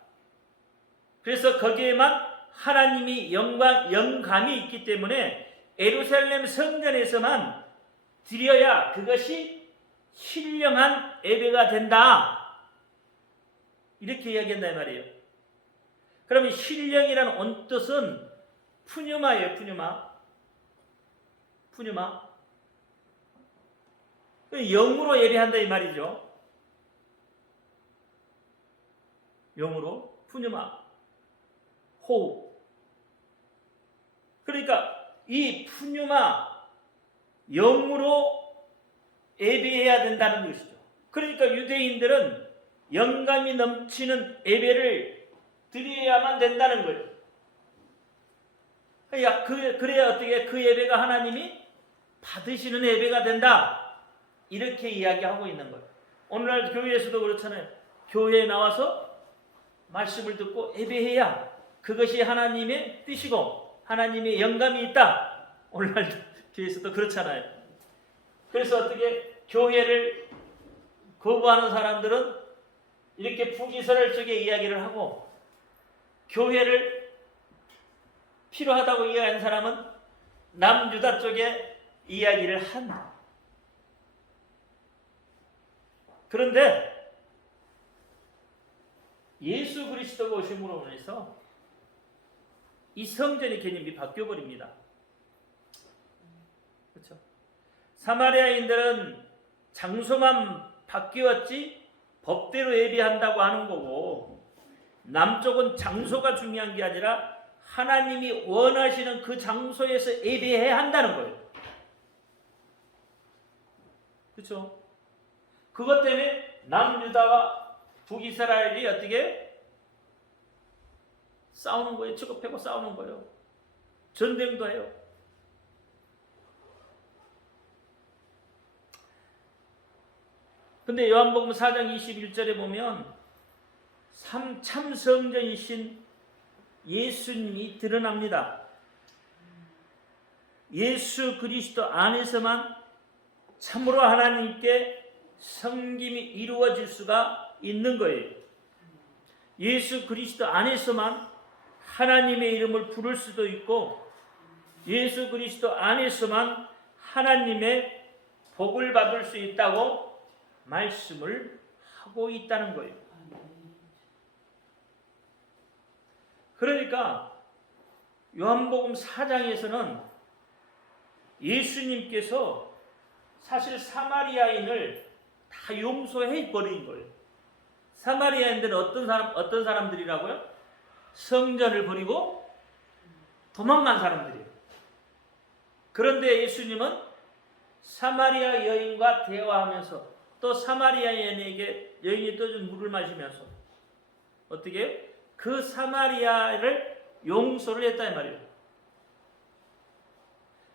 그래서 거기에만 하나님이 영감이 있기 때문에 예루살렘 성전에서만 드려야 그것이 신령한 예배가 된다. 이렇게 이야기한단 말이에요. 그러면 신령이라는 온뜻은 푸뉴마예요. 푸뉴마. 영으로 예배한다 이 말이죠. 영으로 푸뉴마. 호흡. 그러니까 이 푸뉴마 영으로 예배해야 된다는 것이죠. 그러니까 유대인들은 영감이 넘치는 예배를 드려야만 된다는 거예요. 그래야 어떻게 그 예배가 하나님이 받으시는 예배가 된다. 이렇게 이야기하고 있는 거예요. 오늘날 교회에서도 그렇잖아요. 교회에 나와서 말씀을 듣고 예배해야 그것이 하나님의 뜻이고 하나님의 영감이 있다. 오늘날 교회에서도 그렇잖아요. 그래서 어떻게 교회를 거부하는 사람들은 이렇게 북이스라엘 쪽에 이야기를 하고 교회를 필요하다고 이야기하는 사람은 남유다 쪽에 이야기를 한다. 그런데 예수 그리스도가 오심으로 인해서 이 성전의 개념이 바뀌어버립니다. 그렇죠? 사마리아인들은 장소만 바뀌었지 법대로 예배한다고 하는 거고, 남쪽은 장소가 중요한 게 아니라 하나님이 원하시는 그 장소에서 예배해야 한다는 거예요. 그렇죠? 그것 때문에 남유다와 북이스라엘이 어떻게 싸우는 거예요. 치고패고 싸우는 거예요. 전쟁도 해요. 근데 요한복음 4장 21절에 보면 참 성전이신 예수님이 드러납니다. 예수 그리스도 안에서만 참으로 하나님께 섬김이 이루어질 수가 있는 거예요. 예수 그리스도 안에서만 하나님의 이름을 부를 수도 있고, 예수 그리스도 안에서만 하나님의 복을 받을 수 있다고 말씀을 하고 있다는 거예요. 그러니까 요한복음 4장에서는 예수님께서 사실 사마리아인을 다 용서해 버린 거예요. 사마리아인들은 어떤 사람들이라고요? 성전을 버리고 도망간 사람들이에요. 그런데 예수님은 사마리아 여인과 대화하면서 또 사마리아 여인이 떠준 물을 마시면서 어떻게 그 사마리아를 용서를 했다 이 말이에요.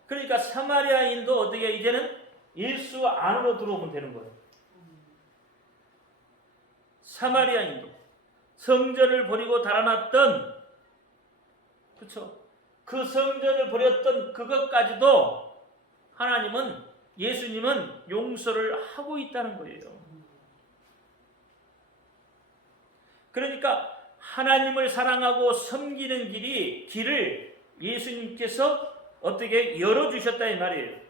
그러니까 사마리아인도 어떻게 이제는 예수 안으로 들어오면 되는 거예요. 사마리아인도 성전을 버리고 달아났던, 그렇죠? 그 성전을 버렸던 그것까지도 예수님은 용서를 하고 있다는 거예요. 그러니까 하나님을 사랑하고 섬기는 길을 예수님께서 어떻게 열어주셨다 이 말이에요.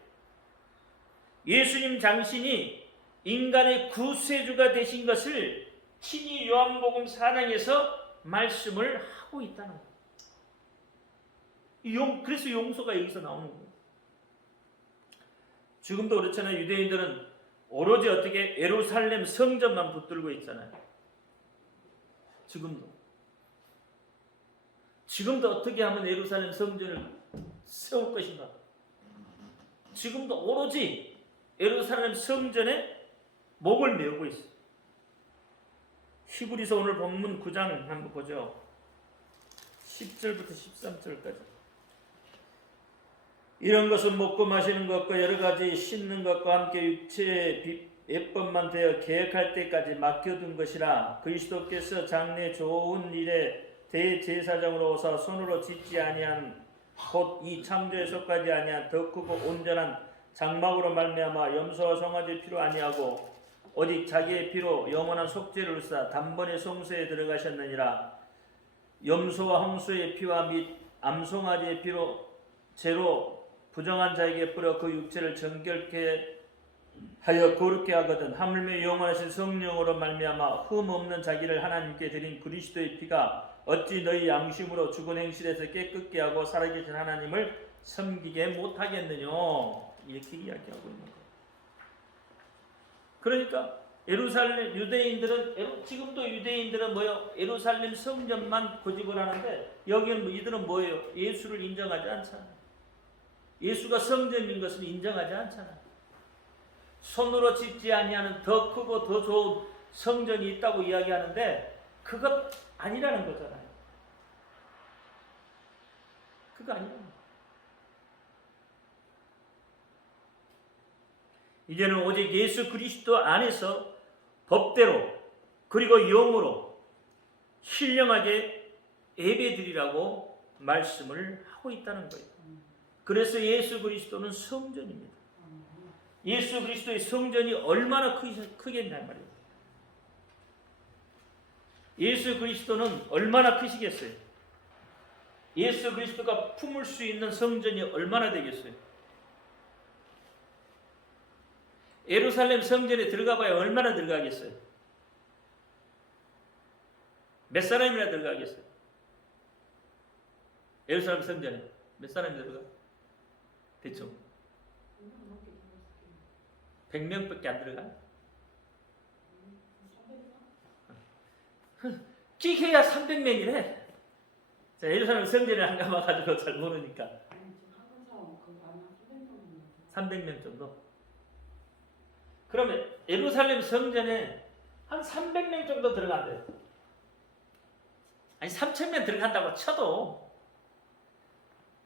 예수님 당신이 인간의 구세주가 되신 것을 친히 요한복음 4장에서 말씀을 하고 있다는 거예요. 그래서 용서가 여기서 나오는 거예요. 지금도 그렇잖아요. 유대인들은 오로지 어떻게 예루살렘 성전만 붙들고 있잖아요. 지금도 어떻게 하면 예루살렘 성전을 세울 것인가? 지금도 오로지 예루살렘 성전에 목을 메우고 있어요. 히브리서 오늘 본문 9장 한번 보죠. 10절부터 13절까지. 이런 것은 먹고 마시는 것과 여러 가지 씻는 것과 함께 육체의 예법만 되어 계획할 때까지 맡겨둔 것이라. 그리스도께서 장래 좋은 일에 대제사장으로 오사 손으로 짓지 아니한 곧 이 창조에 속하지 아니한 더 크고 온전한 장막으로 말미암아 염소와 송아지 피로 아니하고 오직 자기의 피로 영원한 속죄를 쌓아 단번에 성소에 들어가셨느니라. 염소와 홍수의 피와 및 암송아지의 피로 죄로 부정한 자에게 뿌려 그 육체를 정결케 하여 거룩게 하거든. 하물며 영원하신 성령으로 말미암아 흠 없는 자기를 하나님께 드린 그리스도의 피가 어찌 너희 양심으로 죽은 행실에서 깨끗게 하고 살아계신 하나님을 섬기게 못하겠느냐, 이렇게 이야기하고 있는 거예요. 그러니까 예루살렘 유대인들은 지금도 유대인들은 뭐요? 예루살렘 성전만 고집을 하는데 여기는 이들은 뭐예요? 예수를 인정하지 않잖아요. 예수가 성전인 것을 인정하지 않잖아요. 손으로 짓지 아니하는 더 크고 더 좋은 성전이 있다고 이야기하는데 그것 아니라는 거잖아요. 그거 아니라는 거예요. 이제는 오직 예수 그리스도 안에서 법대로 그리고 영으로 신령하게 예배드리라고 말씀을 하고 있다는 거예요. 그래서 예수 그리스도는 성전입니다. 예수 그리스도의 성전이 얼마나 크겠냐 말이에요. 예수 그리스도는 얼마나 크시겠어요? 예수 그리스도가 품을 수 있는 성전이 얼마나 되겠어요? 예루살렘 성전에 들어가 봐야 얼마나 들어가겠어요? 몇 사람이나 들어가겠어요? 예루살렘 성전에 몇 사람이 들어가? 대충 100명밖에 안 들어가? 끼해야 300명이래. 자, 예루살렘 성전에 안 가봐가지고 잘 모르니까 300명 정도. 그러면 예루살렘 성전에 한 300명 정도 들어간대요. 아니 3,000명 들어간다고 쳐도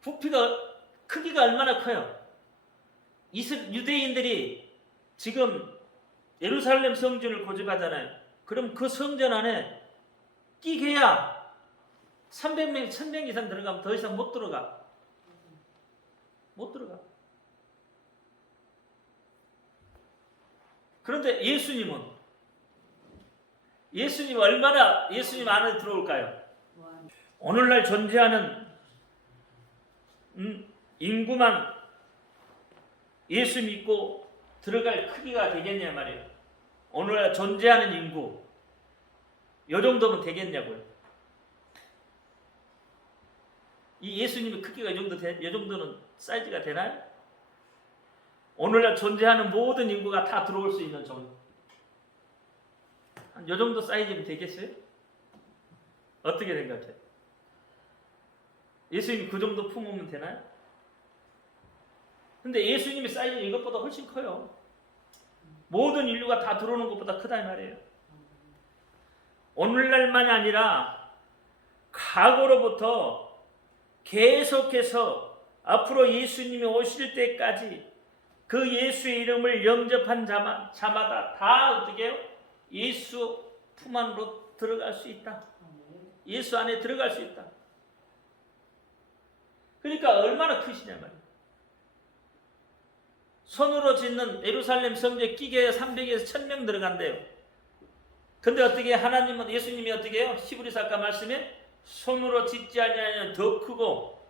부피가 크기가 얼마나 커요? 유대인들이 지금 예루살렘 성전을 고집하잖아요. 그럼 그 성전 안에 끼게야 300명, 1,000명 이상 들어가면 더 이상 못 들어가. 못 들어가. 그런데 예수님 얼마나 예수님 안에 들어올까요? 오늘날 존재하는 인구만 예수 믿고 들어갈 크기가 되겠냐 말이에요. 오늘날 존재하는 인구 요 정도면 되겠냐고요. 이 예수님의 크기가 이 정도는 사이즈가 되나요? 오늘날 존재하는 모든 인구가 다 들어올 수 있는 정도. 한 요 정도 사이즈면 되겠어요? 어떻게 생각해요? 예수님이 그 정도 품으면 되나요? 근데 예수님의 사이즈는 이것보다 훨씬 커요. 모든 인류가 다 들어오는 것보다 크다 이 말이에요. 오늘날만이 아니라 과거로부터 계속해서 앞으로 예수님이 오실 때까지 그 예수의 이름을 영접한 자마다 다 어떻게 해요? 예수 품 안으로 들어갈 수 있다. 예수 안에 들어갈 수 있다. 그러니까 얼마나 크시냐 말이에요. 손으로 짓는 예루살렘 성전에 끼게 300에서 1000명 들어간대요. 근데 어떻게 하나님은 예수님이 어떻게 해요? 히브리서 아까 말씀에 손으로 짓지 아니하면 더 크고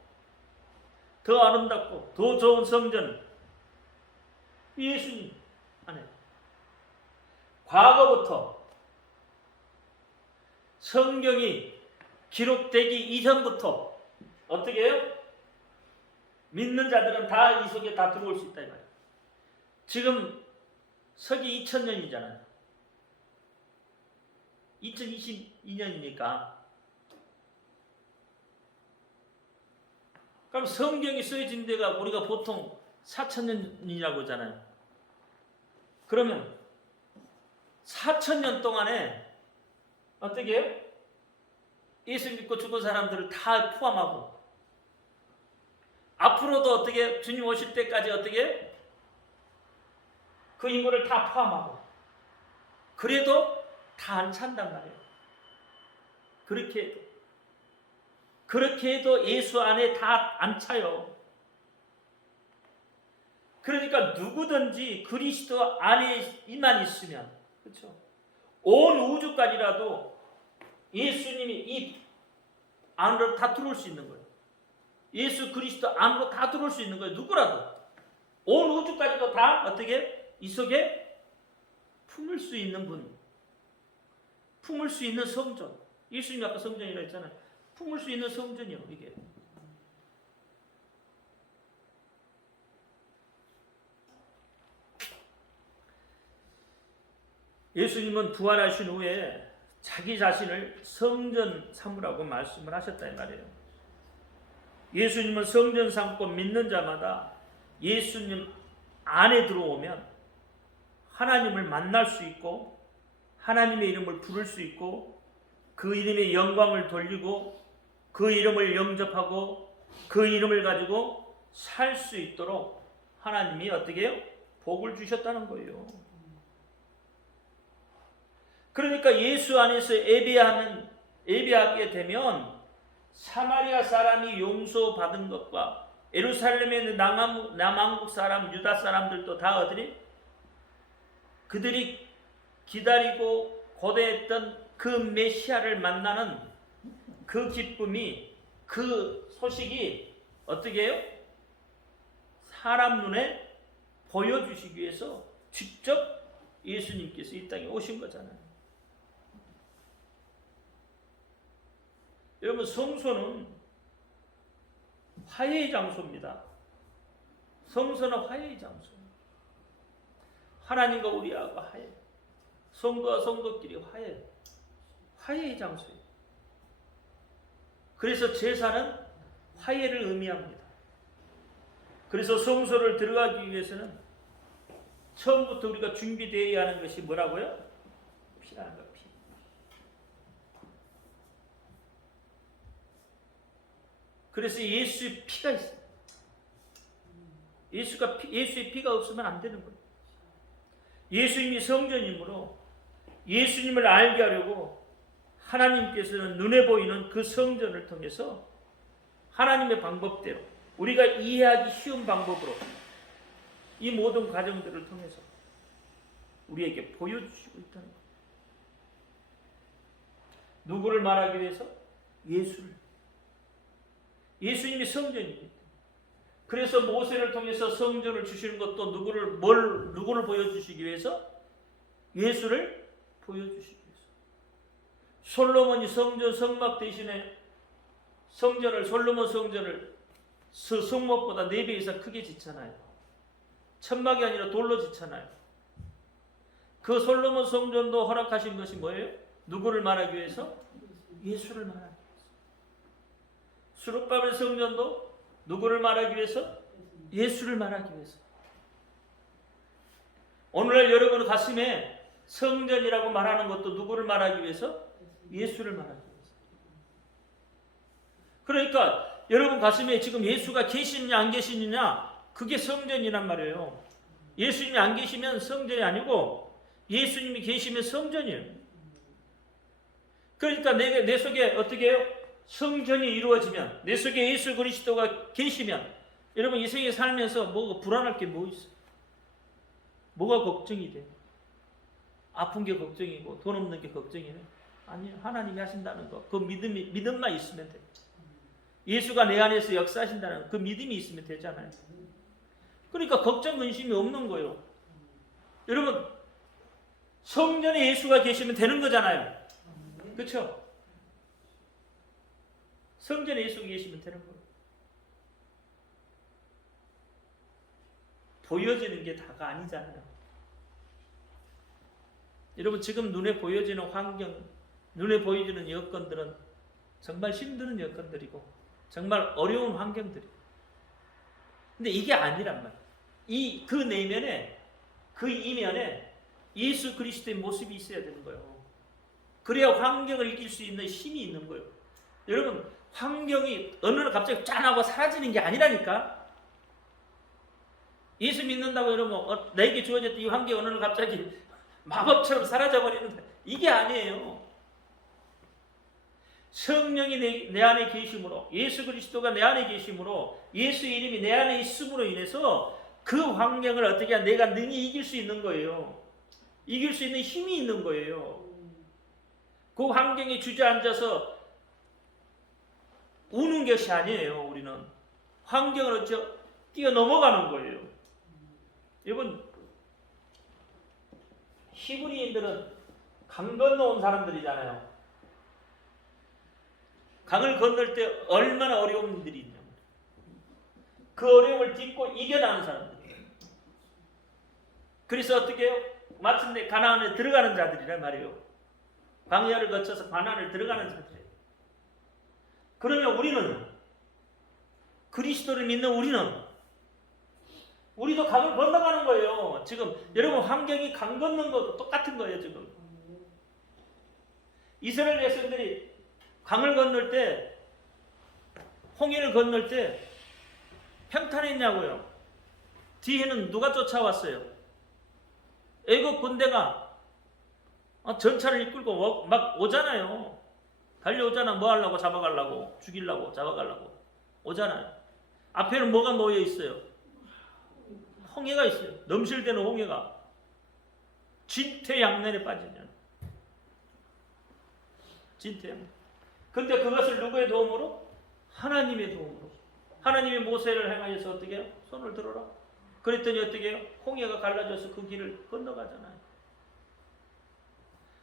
더 아름답고 더 좋은 성전 예수님 안에 과거부터 성경이 기록되기 이전부터 어떻게 해요? 믿는 자들은 다 이 속에 다 들어올 수 있다 이 말이에요. 지금 서기 2000년이잖아요. 2022년이니까 그럼 성경이 쓰여진 데가 우리가 보통 4000년이라고 하잖아요. 그러면 4000년 동안에 어떻게 해요? 예수 믿고 죽은 사람들을 다 포함하고 앞으로도 어떻게 주님 오실 때까지 어떻게 그 인구를 다 포함하고 그래도 다 안 찬단 말이에요. 그렇게 해도 예수 안에 다 안 차요. 그러니까 누구든지 그리스도 안에만 있으면, 그렇죠? 온 우주까지라도 예수님이 이 안으로 다 들어올 수 있는 거예요. 예수 그리스도 안으로 다 들어올 수 있는 거예요. 누구라도. 온 우주까지도 다 어떻게 이 속에 품을 수 있는 분. 품을 수 있는 성전. 예수님이 아까 성전이라고 했잖아요. 품을 수 있는 성전이요, 이게. 예수님은 부활하신 후에 자기 자신을 성전 삼으라고 말씀을 하셨다 이 말이에요. 예수님은 성전 삼고 믿는 자마다 예수님 안에 들어오면 하나님을 만날 수 있고 하나님의 이름을 부를 수 있고 그 이름의 영광을 돌리고 그 이름을 영접하고 그 이름을 가지고 살 수 있도록 하나님이 어떻게 해요? 복을 주셨다는 거예요. 그러니까 예수 안에서 예배하게 되면 사마리아 사람이 용서받은 것과 예루살렘에 있는 남왕국 사람, 유다 사람들도 다 어들이 그들이 기다리고 고대했던 그 메시아를 만나는 그 기쁨이, 그 소식이 어떻게 해요? 사람 눈에 보여주시기 위해서 직접 예수님께서 이 땅에 오신 거잖아요. 여러분, 성소는 화해의 장소입니다. 성소는 화해의 장소. 하나님과 우리하고 화해. 성도와 성도끼리 화해. 화해의 장소예요. 그래서 제사는 화해를 의미합니다. 그래서 성소를 들어가기 위해서는 처음부터 우리가 준비되어야 하는 것이 뭐라고요? 피라는 거예요. 피. 그래서 예수의 피가 있어요. 예수의 피가 없으면 안 되는 거예요. 예수님이 성전이므로 예수님을 알게 하려고 하나님께서는 눈에 보이는 그 성전을 통해서 하나님의 방법대로 우리가 이해하기 쉬운 방법으로 이 모든 과정들을 통해서 우리에게 보여주시고 있다는 거예요. 누구를 말하기 위해서? 예수를. 예수님이 성전입니다. 그래서 모세를 통해서 성전을 주시는 것도 누구를 보여주시기 위해서? 예수를 보여주시기 위해서. 솔로몬이 성막 대신에 솔로몬 성전을 성막보다 4배 이상 크게 짓잖아요. 천막이 아니라 돌로 짓잖아요. 그 솔로몬 성전도 허락하신 것이 뭐예요? 누구를 말하기 위해서? 예수를 말하기 위해서. 수룹바벨 성전도 누구를 말하기 위해서? 예수를 말하기 위해서. 오늘날 여러분 가슴에 성전이라고 말하는 것도 누구를 말하기 위해서? 예수를 말하기 위해서. 그러니까 여러분 가슴에 지금 예수가 계시느냐 안 계시느냐, 그게 성전이란 말이에요. 예수님이 안 계시면 성전이 아니고 예수님이 계시면 성전이에요. 그러니까 내 속에 어떻게 해요? 성전이 이루어지면, 내 속에 예수 그리스도가 계시면, 여러분 이 세상에 살면서 뭐가 불안할 게 뭐 있어? 뭐가 걱정이 돼? 아픈 게 걱정이고 돈 없는 게 걱정이네? 아니요. 하나님이 하신다는 거, 그 믿음만 있으면 돼. 예수가 내 안에서 역사하신다는 그 믿음이 있으면 되잖아요. 그러니까 걱정 근심이 없는 거예요. 여러분 성전에 예수가 계시면 되는 거잖아요. 그렇죠? 성전에 예수가 계시면 되는 거예요. 보여지는 게 다가 아니잖아요. 여러분 지금 눈에 보여지는 환경, 눈에 보여지는 여건들은 정말 힘든 여건들이고 정말 어려운 환경들이고, 근데 이게 아니란 말이에요. 그 내면에, 그 이면에 예수 그리스도의 모습이 있어야 되는 거예요. 그래야 환경을 이길 수 있는 힘이 있는 거예요. 여러분 환경이 어느 날 갑자기 짠하고 사라지는 게 아니라니까. 예수 믿는다고 여러분 내게 주어졌던 이 환경이 어느 날 갑자기 마법처럼 사라져버리는데 이게 아니에요. 성령이 내 안에 계심으로, 예수 그리스도가 내 안에 계심으로, 예수 이름이 내 안에 있음으로 인해서 그 환경을 어떻게 내가 능히 이길 수 있는 거예요. 이길 수 있는 힘이 있는 거예요. 그 환경에 주저앉아서 우는 것이 아니에요. 우리는 환경을 뛰어넘어가는 거예요. 여러분 히브리인들은 강 건너온 사람들이잖아요. 강을 건널 때 얼마나 어려움들이 있냐면 그 어려움을 딛고 이겨나는 사람들이에요. 그래서 어떻게 해요? 마침내 가나안에 들어가는 자들이란 말이에요. 광야를 거쳐서 가나안을 들어가는 자들이에요. 그러면 우리는 그리스도를 믿는 우리도 강을 건너가는 거예요. 지금 여러분 환경이 강 건너는 것도 똑같은 거예요. 지금 이스라엘 백성들이 강을 건널 때, 홍해를 건널 때 평탄했냐고요. 뒤에는 누가 쫓아왔어요? 애국 군대가 전차를 이끌고 막 오잖아요. 달려오잖아. 뭐 하려고? 잡아가려고, 죽이려고, 잡아가려고 오잖아요. 앞에는 뭐가 놓여 있어요? 홍해가 있어요. 넘실대는 홍해가 진퇴양난에 빠지냐. 진퇴양난. 근데 그것을 누구의 도움으로? 하나님의 도움으로. 하나님이 모세를 행하여서 어떻게 해요? 손을 들어라. 그랬더니 어떻게 해요? 홍해가 갈라져서 그 길을 건너가잖아요.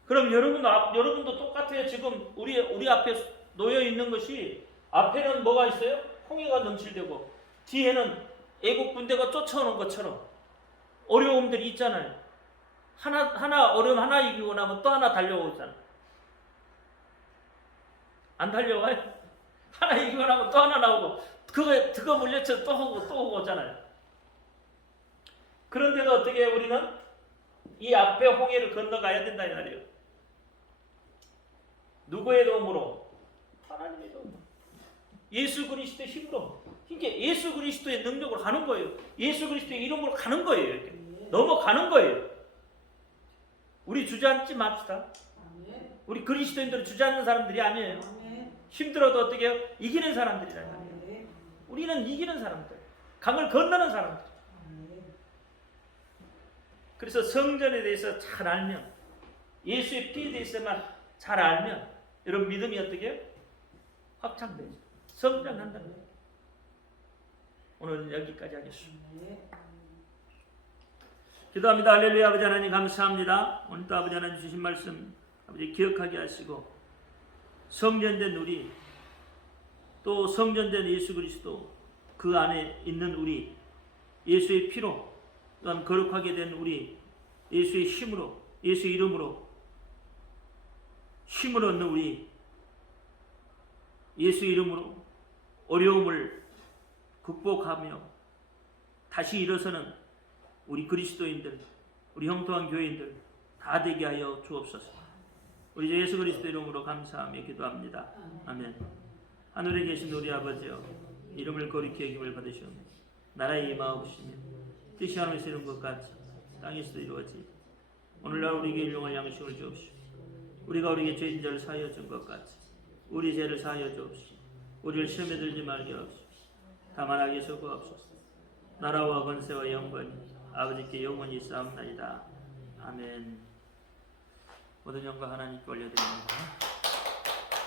그럼 여러분도 똑같아요. 지금 우리 앞에 놓여 있는 것이 앞에는 뭐가 있어요? 홍해가 넘실대고 뒤에는 애국 군대가 쫓아오는 것처럼 어려움들이 있잖아요. 하나 어려움 하나 이기고 나면 또 하나 달려오잖아요. 안 달려와요? 하나 이기고 나면 또 하나 나오고 그거 물려쳐 또 오고 오잖아요. 그런데도 어떻게 해요? 우리는 이 앞에 홍해를 건너가야 된다 이 말이에요. 누구의 도움으로? 하나님의 도움으로. 예수 그리스도의 힘으로. 그러니까 예수 그리스도의 능력으로 가는 거예요. 예수 그리스도의 이름으로 가는 거예요. 이렇게. 넘어가는 거예요. 우리 주저앉지 맙시다. 우리 그리스도인들은 주저앉는 사람들이 아니에요. 힘들어도 어떻게 해요? 이기는 사람들이란 말이에요. 우리는 이기는 사람들. 강을 건너는 사람들. 그래서 성전에 대해서 잘 알면, 예수의 피에 대해서만 잘 알면 여러분 믿음이 어떻게 해요? 확장되죠. 성장한다는 거예요. 오늘은 여기까지 하겠습니다. 기도합니다. 할렐루야. 아버지 하나님 감사합니다. 오늘도 아버지 하나님 주신 말씀 아버지 기억하게 하시고 성전된 우리 또 성전된 예수 그리스도 그 안에 있는 우리 예수의 피로 또한 거룩하게 된 우리 예수의 힘으로 예수 이름으로 힘을 얻는 우리 예수 이름으로 어려움을 극복하며 다시 일어서는 우리 그리스도인들 우리 형통한 교인들 다 되게 하여 주옵소서. 우리 주 예수 그리스도 이름으로 감사하며 기도합니다. 아멘. 하늘에 계신 우리 아버지여 이름을 거룩히 여김을 받으시오며 나라에 임하옵시며 뜻이 하늘에서 이룬 것 같이 땅에서도 이루어지이다. 오늘날 우리에게 일용할 양식을 주옵시오. 우리가 우리에게 죄인 자를 사하여 준 것 같이 우리 죄를 사하여 주옵시오. 우리를 시험에 들지 말게 하옵시오. 다만 악에서 구하옵소서. 나라와 권세와 영광이 아버지께 영원히 있사옵나이다. 아멘. 모든 영광 하나님께 올려드립니다.